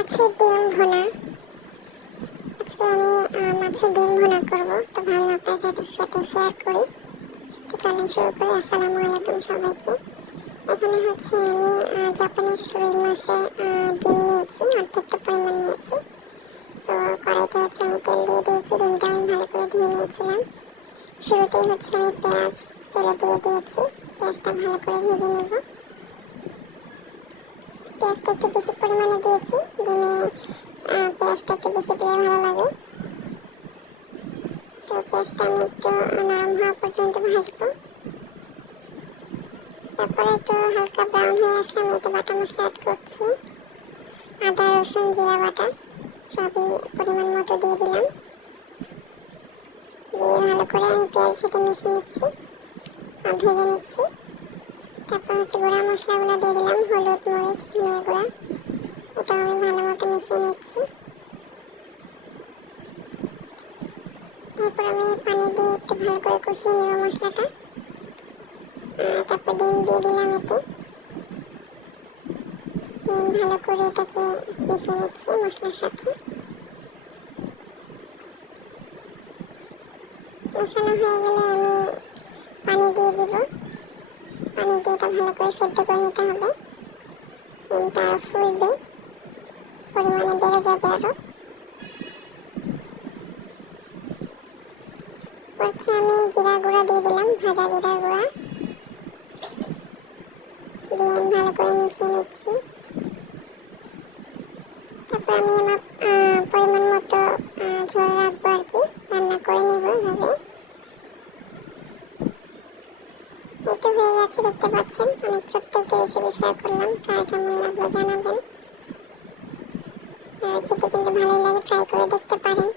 মাছের ডিম ভুনা। আজকে আমি মাছের ডিম ভুনা করব। তো ভাবলাম আপনাদের সাথে শেয়ার করি। তো চলেন শুরু করি। আসসালামু আলাইকুম সবাইকে। এখানে হচ্ছে আমি জাপানিজ রুই মাছের ডিম নিয়েছি, অর্ধেকটা পরিমাণ নিয়েছি। তো কড়াইতে হচ্ছে আমি তেল দিয়ে দিয়েছি, ডিমটা আমি ভালো করে ধুয়ে নিয়েছিলাম। শুরুতেই হচ্ছে আমি পেঁয়াজ, তেলে দিয়ে দিয়েছি। পেঁয়াজটা ভালো করে ভেজে নেব। পেঁয়াজটা একটু বেশি পরিমাণে দিয়েছি। ডিমে পেঁয়াজটা একটু বেশি দিলে ভালো লাগে। তো পেঁয়াজটা আমি একটু নরম হওয়া পর্যন্ত ভাজবো। তারপরে একটু হালকা ব্রাউন হয়ে আসলে আমি এতে বাটা মশলা অ্যাড করছি। আদা, রসুন, জিরা বাটা, সবই পরিমাণ মতো দিয়ে দিলাম। দিয়ে ভালো করে আমি পেঁয়াজের সাথে মিশিয়ে নিচ্ছি, আর ভেজে নিচ্ছি। হচ্ছে গুঁড়া মশলাগুলো দিয়ে দিলাম, হলুদ, মরিচ, ধনিয়া গুঁড়া। এটা আমি ভালো মতো মিশিয়ে নিচ্ছি। তারপর আমি পানি দিয়ে একটু ভালো করে কষিয়ে নেব মশলাটা। তারপর ডিম দিয়ে দিলাম এতে। ডিম ভালো করে এটাকে মিশিয়ে নিচ্ছি মশলার সাথে। মেশানো হয়ে গেলে আমি দিয়ে এটা ভালো করে সেদ্ধ করে নিতে হবে। ডিমটা আরও ফুলবে, পরিমাণে বেড়ে যাবে আরও হচ্ছে আমি জিরা গুঁড়া দিয়ে দিলাম, ভাজা জিরা গুঁড়া। দিয়ে আমি ভালো করে মিশিয়ে নিচ্ছি। তারপর আমি আমার পরিমাণ মতো ঝোল রাখব আর কি, রান্না করে নিব। এভাবে এই তো হয়ে গেছে দেখতে পাচ্ছেন। অনেক ছোট্ট একটা রেসিপি শেয়ার করলাম কার কেমন লাগল জানাবেন। খেতে কিন্তু ভালোই লাগে ট্রাই করে দেখতে পারেন।